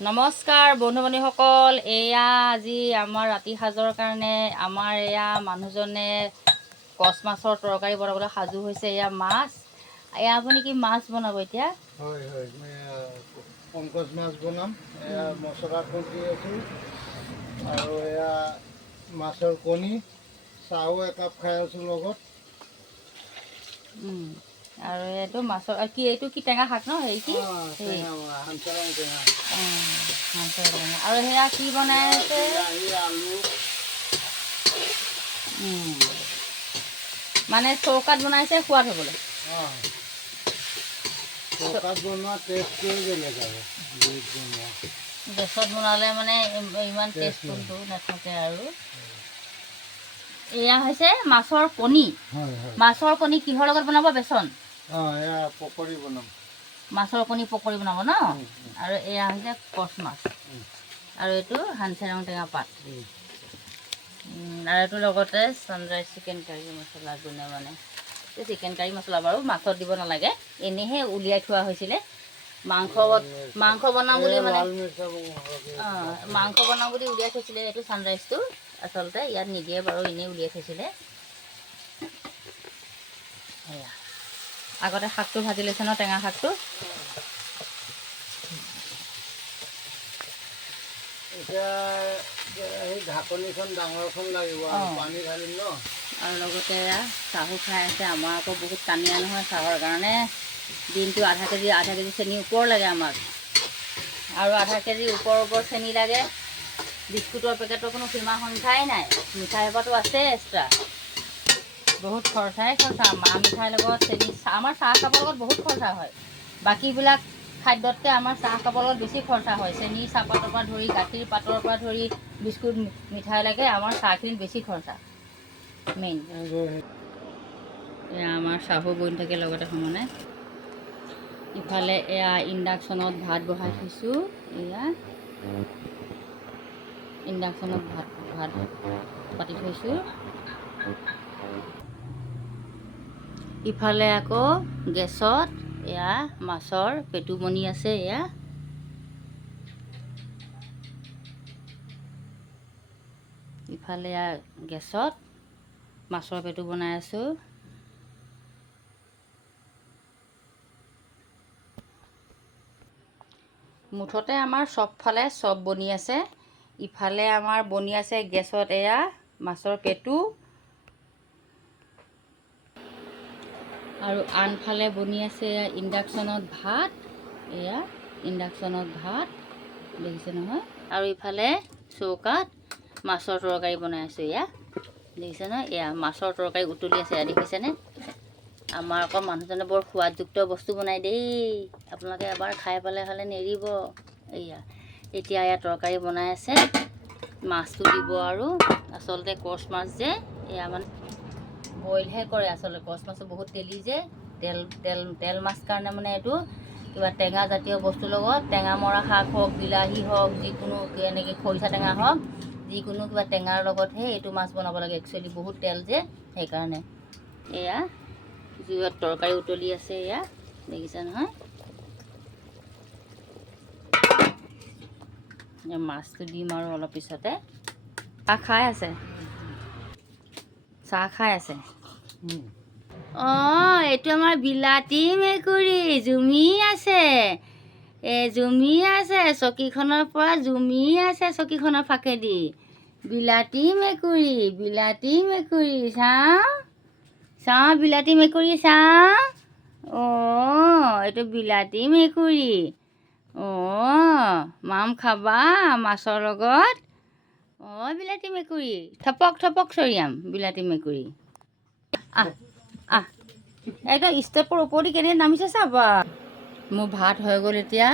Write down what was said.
নমস্কাৰ বন্ধু বান্ধৱীসকল, এয়া আজি আমাৰ ৰাতি সাজৰ কাৰণে আমাৰ এয়া মানুহজনে কচ মাছৰ তৰকাৰী বনাবলৈ সাজু হৈছে। এয়া মাছ, এয়া আপুনি কি মাছ বনাব এতিয়া? হয় হয়, মই পংকজ মাছ বনাম। এয়া মছলা খুন্দি আছোঁ আৰু এয়া মাছৰ কণী, চাহো একাপ খাই আছোঁ লগত। আৰু এইটো মাছৰ কি, এইটো কি টেঙা শাক ন? হেৰি কি হাঁচৰং টেঙা। আৰু সেয়া কি বনাই আছে? আলু। মানে চৌকাত বনাইছে সোৱাদ হ'বলৈ। চৌকাত বনোৱা টেষ্টটোৱে বেলেগ আৰু জুইত বনোৱা। গেছত বনালে মানে ইমান টেষ্টফুলটো নাথাকে। আৰু এয়া হৈছে মাছৰ কণী। মাছৰ কণী কিহৰ লগত বনাব? বেচন? এয়া পকৰি বনাম। মাছৰ কণী পকৰি বনাব ন? আৰু এয়া হৈছে কচ মাছ, আৰু এইটো হাঁচৰং টেঙা পাত, আৰু এইটো লগতে ছানৰাইজ চিকেন কাৰী মছলা গুণে, মানে চিকেন কাৰী মছলা বাৰু মাছত দিব নালাগে, এনেইহে উলিয়াই থোৱা হৈছিলে। মাংস বনাওঁ বুলি মানে মাংস বনাওঁ বুলি উলিয়াই থৈছিলে। এইটো ছানৰাইজটো আচলতে ইয়াত নিদিয়ে বাৰু, এনেই উলিয়াই থৈছিলে। এয়া আগতে শাকটো ভাজি লৈছে ন, টেঙা শাকটো। এতিয়া সেই ঢাকনিখন ডাঙৰখন লাগিব, পানী ঢালিম ন। আৰু লগতে এয়া চাহো খাই আছে। আমাৰ আকৌ বহুত কানিয়া নহয় চাহৰ কাৰণে। দিনটো আধা কেজি চেনি ওপৰ লাগে আমাক, আৰু আধা কেজি ওপৰ চেনি লাগে। বিস্কুটৰ পেকেটৰ কোনো সীমা সংখ্যাই নাই। মিঠাই সোপাটো আছে এক্সট্ৰা, বহুত খৰচা। মা মিঠাইৰ লগত চেনি, আমাৰ চাহ কাপৰ লগত বহুত খৰচা হয়। বাকীবিলাক খাদ্যতকৈ আমাৰ চাহ কাপৰ লগত বেছি খৰচা হয়। চেনি চাহপাতৰ পৰা ধৰি, গাখীৰ পাতৰ পৰা ধৰি, বিস্কুট মিঠাই লাগে, আমাৰ চাহখিনিত বেছি খৰচা মেইন। এয়া আমাৰ চাহো বনি থাকে লগতে সমানে। ইফালে এয়া ইণ্ডাকশ্যনত ভাত বহাই থৈছোঁ। এয়া ইণ্ডাকশ্যনত ভাত পাতি থৈছোঁ। ইফালে আকৌ গেছত এয়া মাছৰ পেটু বনি আছে। এয়া ইফালে গেছত মাছৰ পেটু বনাই আছোঁ। মুঠতে আমাৰ চবফালে চব বনি আছে। ইফালে আমাৰ বনি আছে গেছত এয়া মাছৰ পেটু, আৰু আনফালে বনি আছে এয়া ইণ্ডাকশ্যনত ভাত। এয়া ইণ্ডাকশ্যনত ভাত দেখিছে নহয়। আৰু ইফালে চৌকাত মাছৰ তৰকাৰী বনাই আছোঁ। এয়া দেখিছে নহয়, এয়া মাছৰ তৰকাৰী উতলি আছে। এয়া দেখিছেনে? আমাৰ আকৌ মানুহজনে বৰ সোৱাদযুক্ত বস্তু বনাই দেই, আপোনালোকে এবাৰ খাই পালে হ'লে নেৰিব। এতিয়া এয়া তৰকাৰী বনাই আছে, মাছটো দিব। আৰু আচলতে কচ মাছ যে এয়া মানে বইলহে কৰে। আচলতে কচ মাছটো বহুত তেলি যে, তেল মাছ কাৰণে মানে এইটো কিবা টেঙা জাতীয় বস্তুৰ লগত, টেঙা মৰা শাক হওক, বিলাহী হওক, যিকোনো এনেকৈ খৰিচা টেঙা হওক, যিকোনো কিবা টেঙাৰ লগতহে এইটো মাছ বনাব লাগে। একচুৱেলি বহুত তেল যে, সেইকাৰণে। এয়া জুইত তৰকাৰী উতলি আছে। এয়া দেখিছে নহয়। মাছটো দিম আৰু অলপ পিছতে। চাহ খাই আছে। এইটো আমাৰ বিলাতী মেকুৰী জুমি আছে। জুমি আছে চকীখনৰ পৰা, জুমি আছে চকীখনৰ ফাকেদি। বিলাতী মেকুৰী চাওঁ বিলাতী মেকুৰী চাওঁ। এইটো বিলাতী মেকুৰী। মাম খাবা মাছৰ লগত? বিলাতী মেকুৰী থপক চৰিয়াম। বিলাতী মেকুৰী একদম ষ্টেপৰ ওপৰদি কেনে নামিছে চাবা। মোৰ ভাত হৈ গ'ল এতিয়া।